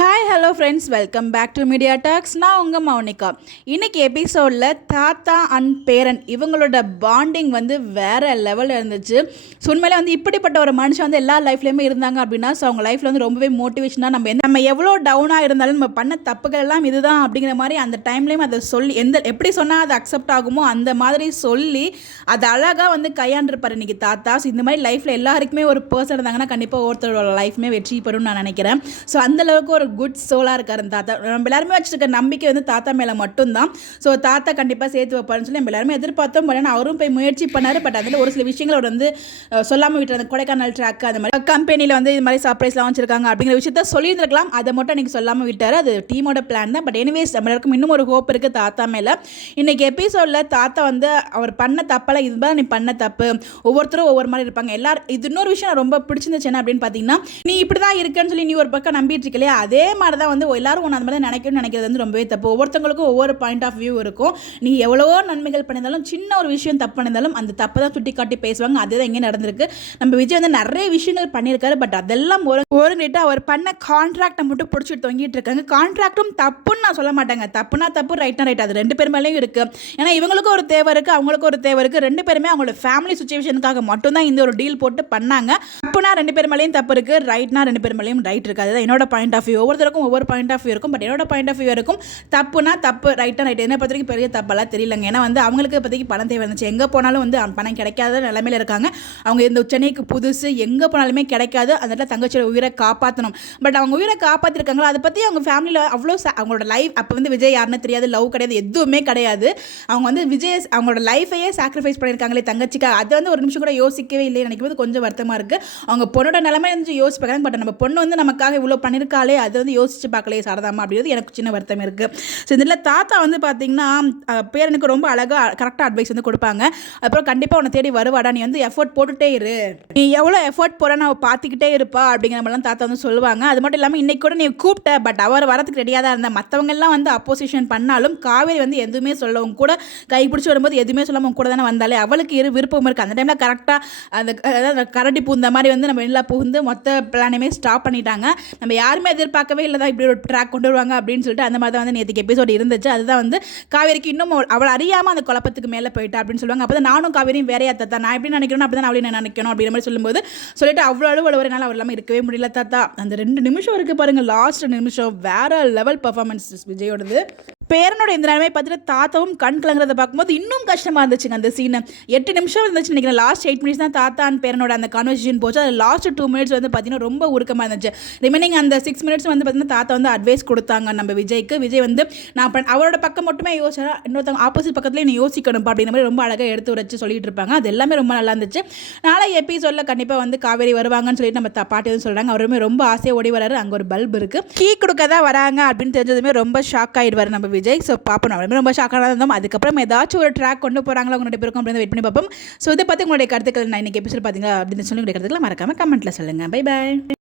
Hi hello friends, welcome back to Media Talks. நான் உங்கள் மௌனிகா. இன்றைக்கி எபிசோடில் தாத்தா அண்ட் பேரன் இவங்களோட பாண்டிங் வந்து வேறு லெவலில் இருந்துச்சு. ஸோ உண்மையிலே வந்து இப்படிப்பட்ட ஒரு மனுஷன் வந்து எல்லா லைஃப்லேயுமே இருந்தாங்க அப்படின்னா ஸோ அவங்க லைஃப்பில் வந்து ரொம்பவே மோட்டிவேஷனாக நம்ம எவ்வளோ டவுனாக இருந்தாலும் நம்ம பண்ண தப்புகள் எல்லாம் இதுதான் அப்படிங்கிற மாதிரி அந்த டைம்லேயும் அதை சொல்லி எப்படி சொன்னால் அது அக்செப்ட் ஆகுமோ அந்த மாதிரி சொல்லி அதை அழகாக வந்து கையாண்டிருப்பார் இன்றைக்கி தாத்தா. ஸோ இந்த மாதிரி லைஃப்பில் எல்லாருக்குமே ஒரு பர்சன் இருந்தாங்கன்னா கண்டிப்பாக ஒருத்தரோட லைஃப்மே வெற்றி பெறும்னு நான் நினைக்கிறேன். ஸோ அந்தளவுக்கு ஒரு குட் சோலாக இருக்கார் தாத்தா. நம்ம எல்லாருமே வச்சுருக்க நம்பிக்கை வந்து தாத்தா மேலே மட்டும்தான். ஸோ தாத்தா கண்டிப்பாக சேர்த்து வைப்பாருன்னு சொல்லி நம்ம எல்லாருமே எதிர்பார்த்தோம். பட் அவரும் போய் முயற்சி பண்ணார். பட் அதில் ஒரு சில விஷயங்கள் அவர் வந்து சொல்லாமல் விட்டுற அந்த கொடைக்கானல் ட்ராக் அந்த மாதிரி கம்பெனியில் வந்து இது மாதிரி சர்ப்ரைஸ்லாம் வச்சுருக்காங்க அப்படிங்கிற விஷயத்த சொல்லியிருந்திருக்கலாம். அதை மட்டும் இன்றைக்கி சொல்லாமல் விட்டார். அது டீமோட பிளான் தான். பட் எனிவேஸ் நம்ம எல்லாருக்கும் இன்னும் ஒரு ஹோப் இருக்குது தாத்தா மேலே. இன்றைக்கி எபிசோடில் தாத்தா வந்து அவர் பண்ண தப்பெல்லாம் இதுதான் நீ பண்ண தப்பு, ஒவ்வொருத்தரும் ஒவ்வொரு மாதிரி இருப்பாங்க எல்லாரும். இது இன்னொரு விஷயம் ரொம்ப பிடிச்சிருந்துச்சு என்ன அப்படின்னு பார்த்தீங்கன்னா, நீ இப்படி தான் இருக்கேன்னு சொல்லி நீ ஒரு பக்கம் நம்பிட்டு இருக்கலையா, அதே மாதிரி தான் வந்து எல்லாரும் ஒன்று அந்த மாதிரி நினைக்கிறது வந்து ரொம்பவே தப்பு. ஒவ்வொருத்தவங்களுக்கும் ஒவ்வொரு பாயிண்ட் ஆஃப் வியூ இருக்கும். நீ எவ்வளவோ நன்மைகள் பண்ணியிருந்தாலும் சின்ன ஒரு விஷயம் தப்பு பண்ணியிருந்தாலும் அந்த தப்பை தான் சுட்டி காட்டி பேசுவாங்க. அதுதான் எங்கே நடந்திருக்கு. நம்ம விஜய் வந்து நிறைய விஷயங்கள் பண்ணியிருக்காரு. பட் அதெல்லாம் ஒருங்கிட்டு அவர் பண்ண கான்ட்ராக்டை மட்டும் பிடிச்சிட்டு தொங்கிட்டு இருக்காங்க. கான்ட்ராக்டும் தப்புன்னு நான் சொல்ல மாட்டாங்க. தப்புனா தப்பு, ரைட்னா ரைட். அது ரெண்டு பேர் மேலேயும் இருக்குது. ஏன்னா இவங்களுக்கும் ஒரு தேவை இருக்குது, அவங்களுக்கும் ஒரு தேவை இருக்குது. ரெண்டு பேருமே அவங்களோட ஃபேமிலி சுச்சுவேஷனுக்காக மட்டும்தான் இந்த ஒரு டீல் போட்டு பண்ணாங்க. தப்புனா ரெண்டு பேர் மேலேயும் தப்பு இருக்குது, ரைட்னா ரெண்டு பேர் மேலேயும் ரைட் இருக்குது. அதுதான் என்னோட பாயிண்ட் ஆஃப் வியூ. ஒவ்வொருத்தருக்கும் ஒவ்வொரு பாயிண்ட் ஆஃப் வியூ இருக்கும். பட் என்னோட பாயிண்ட் ஆஃப் வியூ இருக்கும் தப்புனா தப்பு, ரைட்டா ரைட். என்ன பற்றி பெரிய தப்பெல்லாம் தெரியலங்க. ஏன்னா வந்து அவங்களுக்கு பற்றிக்கு பணம் தேவை இருந்துச்சு. எங்கே போனாலும் வந்து பணம் கிடைக்காத நிலைமையில் இருக்காங்க. அவங்க இந்த சென்னைக்கு புதுசு, எங்கே போனாலுமே கிடைக்காது. அந்த தங்கச்சியோட உயிரை காப்பாற்றணும். பட் அவங்க உயிரை காப்பாற்றிருக்காங்களோ அதை பற்றி அவங்க ஃபேமிலியில் அவ்வளோ அவங்களோட லைஃப் அப்போ வந்து விஜய் யாருன்னு தெரியாது, லவ் கிடையாது, எதுவுமே கிடையாது. அவங்க வந்து விஜய் அவங்களோட லைஃபையே சாக்ரிஃபைஸ் பண்ணியிருக்காங்களே தங்கச்சிக்காக. அதை வந்து ஒரு நிமிஷம் கூட யோசிக்கவே இல்லை. நினைக்கும் போது கொஞ்சம் வருத்தமாக இருக்குது. அவங்க பொண்ணோட நிலைமை வந்து யோசிப்பாங்க. பட் நம்ம பொண்ணு வந்து நமக்காக இவ்வளோ பண்ணியிருக்காளே அதை வந்து யோசிச்சு பார்க்கலையே சாரதாமா அப்படிங்கிறது எனக்கு சின்ன வருத்தம் இருக்குது. ஸோ இதில் தாத்தா வந்து பார்த்தீங்கன்னா பேரனுக்கு ரொம்ப அழகாக கரெக்டாக அட்வைஸ் வந்து கொடுப்பாங்க. அப்புறம் கண்டிப்பாக உன்னை தேடி வருவாடா, நீ வந்து எஃபோர்ட் போட்டுகிட்டே இரு, நீ எவ்வளோ எஃபோர்ட் போகிறேன்னு அவள் பார்த்துக்கிட்டே இருப்பா அப்படிங்கிற மாதிரிலாம் தாத்தா வந்து சொல்லுவாங்க. அது மட்டும் இல்லாமல் இன்றைக்கி கூட நீ கூப்பிட்ட, பட் அவர் வரத்துக்கு ரெடியாக தான் இருந்தால். மற்றவங்கெல்லாம் வந்து அப்போசிஷன் பண்ணாலும் காவேரி வந்து எதுவுமே சொல்லவும் கூட கை பிடிச்சி வரும்போது எதுவுமே சொல்லாமல் கூட தானே வந்தாலே. அவளுக்கு விருப்பம் இருக்குது. அந்த டைமில் கரெக்டாக அந்த கரடி பூந்த மாதிரி வந்து நம்ம வெளில புகுந்து மொத்த பிளானையுமே ஸ்டாப் பண்ணிட்டாங்க. நம்ம யாருமே எதிர்பார்க்கவே இல்லை தான் இப்படி ஒரு ட்ராக் கொண்டு வருவாங்க அப்படின்னு சொல்லிட்டு. அந்த மாதிரி தான் வந்து நேற்றுக்கு எபிசோடு இருந்துச்சு. அதுதான் வந்து காவேரிக்கு இன்னும் அவள் அறியாமல் அந்த குழப்பத்துக்கு மேலே போயிட்டா அப்படின்னு சொல்லுவாங்க. அப்போ தான் நானும் காவேரியும் வேறையா தாத்தா, நான் எப்படி நினைக்கணும் அப்படி தான் அவளை நினைக்கணும் அப்படிங்கிற மாதிரி சொல்லும்போது சொல்லிட்டு அவ்வளோ அளவு ஒரு நாள் அவர் இல்லாமல் இருக்கவே முடியல தாத்தா. அந்த 2 நிமிஷம் இருக்குது பாருங்கள், லாஸ்ட் நிமிஷம் வேற லெவல் பர்ஃபார்மன்ஸ் விஜயோடது. பேரனோட இந்த நிலைமை பார்த்துட்டு தாத்தாவும் கண் கலங்குறதை பார்க்கும்போது இன்னும் கஷ்டமாக இருந்துச்சுங்க. அந்த சீனை 8 நிமிஷம் இருந்துச்சு நினைக்கிறேன். லாஸ்ட் 8 மினிட்ஸ் தான் தாத்தா அண்ட் பேரனோட அந்த கான்வர்சேஷன் போச்சு. அது லாஸ்ட் 2 மினிட்ஸ் வந்து பார்த்தீங்கன்னா ரொம்ப உருக்கமாக இருந்துச்சு. ரிமைனிங் அந்த 6 மினிட்ஸ் வந்து பார்த்தீங்கன்னா தாத்தா வந்து அட்வைஸ் கொடுத்தாங்க நம்ம விஜய்க்கு. விஜய் வந்து நான் அவரோட பக்கம் மட்டுமே யோசிச்சா இன்னொருத்தவங்க ஆப்போசிட் பக்கத்துலேயே நீ யோசிக்கணும் அப்படிங்கிற மாதிரி ரொம்ப அழகாக எடுத்து வச்சு சொல்லிட்டு இருப்பாங்க. அது எல்லாமே ரொம்ப நல்லா இருந்துச்சு. நாளை எபிசோடில் கண்டிப்பாக வந்து காவேரி வருவாங்கன்னு சொல்லிட்டு நம்ம பாட்டி வந்து சொல்கிறாங்க. அவருமே ரொம்ப ஆசையாக ஓடி வராரு. அங்கே ஒரு பல்ப் இருக்குது, கீ கொடுக்க தான் வராங்க அப்படின்னு தெரிஞ்சதுமே ரொம்ப ஷாக் ஆகிடுவார் நம்ம விஜய். ஸோ பார்ப்போம், ரொம்ப ஷாக்காக இருந்தோம். அதுக்கப்புறம் ஏதாச்சும் ஒரு ட்ராக் கொண்டு போகிறாங்களா உங்களுடைய பேருக்கும் அப்படின்னு வெயிட் பண்ணி பார்ப்போம். ஸோ இதை பற்றி உங்களுடைய கருத்துக்கள் நான் இன்றைக்கி எபிசோட் பார்த்தீங்களா அப்படின்னு சொல்லி உங்களுடைய கருத்துக்களை மறக்காமல் கமெண்ட்டில் சொல்லுங்கள். Bye bye.